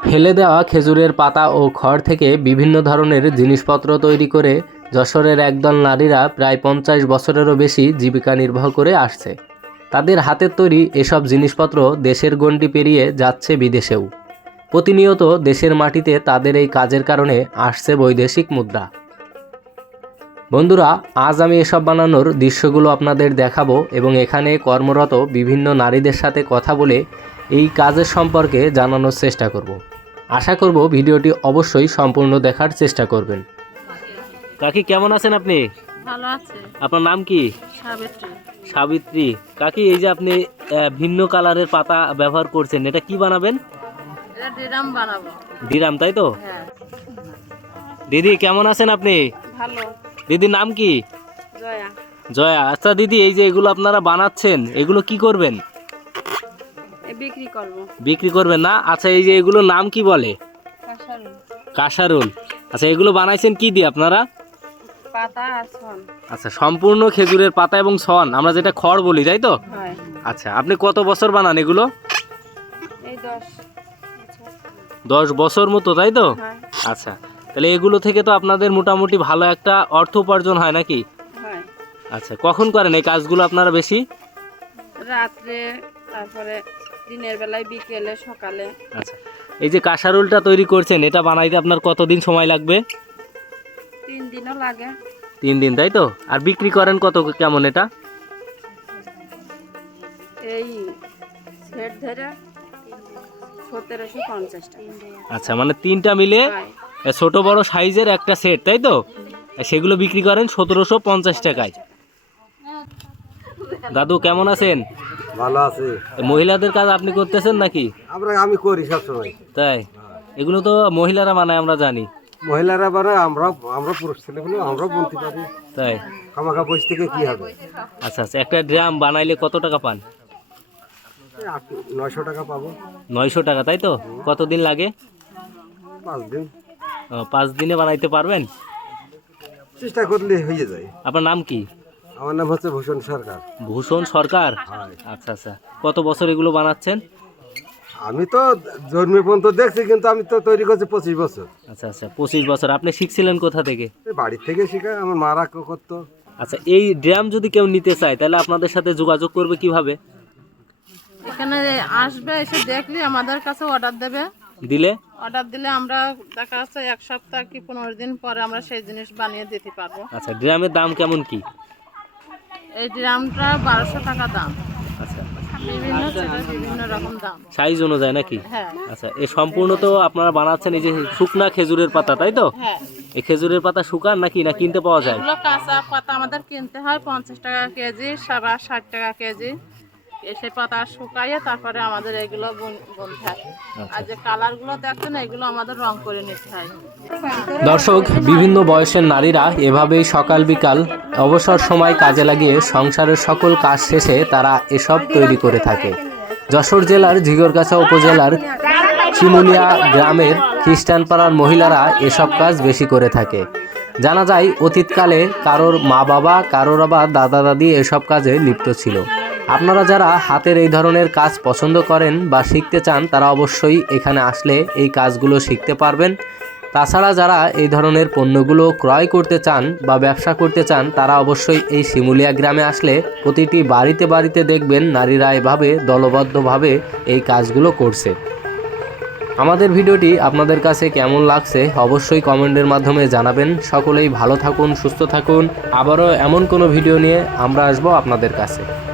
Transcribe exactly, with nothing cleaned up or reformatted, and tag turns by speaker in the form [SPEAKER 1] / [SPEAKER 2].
[SPEAKER 1] ফেলে দেওয়া খেজুরের পাতা ও খড় থেকে বিভিন্ন ধরনের জিনিসপত্র তৈরি করে যশোরের একদল নারীরা প্রায় পঞ্চাশ বছরেরও বেশি জীবিকা নির্বাহ করে আসছে। তাদের হাতের তৈরি এসব জিনিসপত্র দেশের গণ্ডি পেরিয়ে যাচ্ছে বিদেশেও। প্রতিনিয়ত দেশের মাটিতে তাদের এই কাজের কারণে আসছে বৈদেশিক মুদ্রা। বন্ধুরা, আজ আমি এসব বানানোর দৃশ্যগুলো আপনাদের দেখাবো এবং এখানে কর্মরত বিভিন্ন নারীদের সাথে কথা বলে এই কাজের সম্পর্কে জানানোর চেষ্টা করব। আশা করব ভিডিওটি অবশ্যই সম্পূর্ণ দেখার চেষ্টা করবেন। কাকি, কেমন আছেন আপনি?
[SPEAKER 2] ভালো আছে।
[SPEAKER 1] আপনার নাম কি?
[SPEAKER 2] সাবিত্রী।
[SPEAKER 1] সাবিত্রী। কাকি, এই যে আপনি ভিন্ন কালারের পাতা ব্যবহার করছেন, এটা কি বানাবেন?
[SPEAKER 2] এটা ডিরাম বানাবো।
[SPEAKER 1] ডিরাম, তাই তো?
[SPEAKER 2] হ্যাঁ।
[SPEAKER 1] দিদি, কেমন আছেন আপনি?
[SPEAKER 2] ভালো।
[SPEAKER 1] দিদির নাম কি?
[SPEAKER 2] জয়া।
[SPEAKER 1] জয়া। আচ্ছা দিদি, এই যে এগুলো আপনারা বানাচ্ছেন, এগুলো কি করবেন?
[SPEAKER 2] বিক্রি করব।
[SPEAKER 1] বিক্রি করবেন না? আচ্ছা, এই যে এগুলোর নাম কি বলে?
[SPEAKER 2] কাঁসারুল।
[SPEAKER 1] কাঁসারুল। আচ্ছা, এগুলো বানাইছেন কি দিয়ে আপনারা?
[SPEAKER 2] পাতা আর ছন।
[SPEAKER 1] আচ্ছা, সম্পূর্ণ খেজুরের পাতা এবং ছন, আমরা যেটা খড় বলি, তাই তো?
[SPEAKER 2] হ্যাঁ।
[SPEAKER 1] আচ্ছা, আপনি কত বছর বানান এগুলো?
[SPEAKER 2] এই দশ
[SPEAKER 1] দশ বছর মতো, তাই তো?
[SPEAKER 2] হ্যাঁ।
[SPEAKER 1] আচ্ছা, তাহলে এগুলো থেকে তো আপনাদের মোটামুটি ভালো একটা অর্থ উপার্জন হয় নাকি?
[SPEAKER 2] হ্যাঁ।
[SPEAKER 1] আচ্ছা, কখন করেন এই কাজগুলো আপনারা বেশি?
[SPEAKER 2] রাত্রে, তারপরে দিনের বেলায়, বিকেলে, সকালে।
[SPEAKER 1] আচ্ছা, এই যে কাঁসারুলটা তৈরি করছেন, এটা বানাইতে আপনার কতদিন সময় লাগবে?
[SPEAKER 2] তিন দিনও লাগে।
[SPEAKER 1] তিন দিন, তাই তো? আর বিক্রি করেন কত, কেমন এটা?
[SPEAKER 2] এই সেট ধরে সতেরোশো পঞ্চাশ টাকা।
[SPEAKER 1] আচ্ছা, মানে তিনটা মিলে ছোট বড় সাইজের একটা সেট, তাই তো? সেগুলো বিক্রি করেন সতেরোশো পঞ্চাশ টাকায়। দাদু, কেমন আছেন?
[SPEAKER 3] ভালো আছে।
[SPEAKER 1] মহিলাদের কাজ আপনি করতেছেন নাকি?
[SPEAKER 3] আমরা আমি করি সবসময়।
[SPEAKER 1] তাই? এগুলো তো মহিলারা বানায়, আমরা জানি।
[SPEAKER 3] মহিলারা বারে আমরা আমরা পুরুষ ছেলেগুলো আমরা বলতে পারি।
[SPEAKER 1] তাই?
[SPEAKER 3] খামাখা বসে থেকে কি হবে?
[SPEAKER 1] আচ্ছা আচ্ছা, একটা ড্রাম বানাইলে কত টাকা পান?
[SPEAKER 3] নয়শো টাকা পাবো।
[SPEAKER 1] নয়শো টাকা, তাই তো? কতদিন লাগে?
[SPEAKER 3] পাঁচ দিন।
[SPEAKER 1] ও, পাঁচ দিনে বানাইতে পারবেন?
[SPEAKER 3] চেষ্টা করলে হয়ে যায়।
[SPEAKER 1] আপনার নাম কি?
[SPEAKER 3] আমার নাম হচ্ছে ভূষণ সরকার।
[SPEAKER 1] ভূষণ সরকার। আচ্ছা আচ্ছা, কত বছর এগুলো বানাচ্ছেন?
[SPEAKER 3] আমি তো জন্মে পর্যন্ত দেখছি, কিন্তু আমি তো তৈরি করছি পঁচিশ বছর।
[SPEAKER 1] আচ্ছা আচ্ছা, পঁচিশ বছর। আপনি শিখছিলেন কোথা থেকে?
[SPEAKER 3] বাড়ির থেকে শিখা, আমার মারা করতো।
[SPEAKER 1] আচ্ছা, এই ড্রাম যদি কেউ নিতে চায়, তাহলে আপনাদের সাথে যোগাযোগ করবে কিভাবে?
[SPEAKER 2] এখানে আসবে, এসে দেখলে আমাদের কাছে অর্ডার দেবে।
[SPEAKER 1] দিলে
[SPEAKER 2] অর্ডার দিলে আমরা দেখা যাচ্ছে এক সপ্তাহ কি পনেরো দিন পরে আমরা সেই জিনিস বানিয়ে দিতে পারবো।
[SPEAKER 1] আচ্ছা, ড্রামের দাম কেমন কি?
[SPEAKER 2] এই ড্রামটা বারোশো টাকা দাম।
[SPEAKER 1] আচ্ছা,
[SPEAKER 2] বিভিন্ন সেটের বিভিন্ন রকম দাম,
[SPEAKER 1] সাইজ অনুযায়ী নাকি?
[SPEAKER 2] হ্যাঁ।
[SPEAKER 1] আচ্ছা, এই সম্পূর্ণ তো আপনারা বানাচ্ছেন এই যে শুকনা খেজুরের পাতা, তাই তো?
[SPEAKER 2] হ্যাঁ।
[SPEAKER 1] এই খেজুরের পাতা শুকান নাকি, না কিনতে পাওয়া যায়?
[SPEAKER 2] এগুলো কাঁচা পাতা আমাদের কিনতে হয় পঞ্চাশ টাকা কেজি, সাবা ষাট টাকা কেজি। এসে পাতা শুকাইয়ে তারপরে আমাদের এগুলো বুনতে হয়। আর যে কালারগুলো দেখছেন, এগুলো আমাদের রং করে নিতে হয়।
[SPEAKER 1] দর্শক, বিভিন্ন বয়সের নারীরা এভাবেই সকাল বিকাল অবসর সময় কাজে লাগিয়ে সংসারের সকল কাজ শেষে তারা এসব তৈরি করে থাকে। যশোর জেলার ঝিগরগাছা উপজেলার চিমুলিয়া গ্রামের খ্রিস্টানপাড়ার মহিলারা এসব কাজ বেশি করে থাকে। জানা যায় অতীতকালে কারোর মা বাবা, কারোর আবার দাদা দাদি এসব কাজে লিপ্ত ছিল। আপনারা যারা হাতের এই ধরনের কাজ পছন্দ করেন বা শিখতে চান, তারা অবশ্যই এখানে আসলে এই কাজগুলো শিখতে পারবেন। তাছাড়া যারা এই ধরনের পণ্যগুলো ক্রয় করতে চান বা ব্যবসা করতে চান, তারা অবশ্যই এই শিমুলিয়া গ্রামে আসলে প্রতিটি বাড়িতে বাড়িতে দেখবেন নারীরা এভাবে দলবদ্ধভাবে এই কাজগুলো করছে। আমাদের ভিডিওটি আপনাদের কাছে কেমন লাগছে অবশ্যই কমেন্টের মাধ্যমে জানাবেন। সকলেই ভালো থাকুন, সুস্থ থাকুন। আবারও এমন কোনো ভিডিও নিয়ে আমরা আসবো আপনাদের কাছে।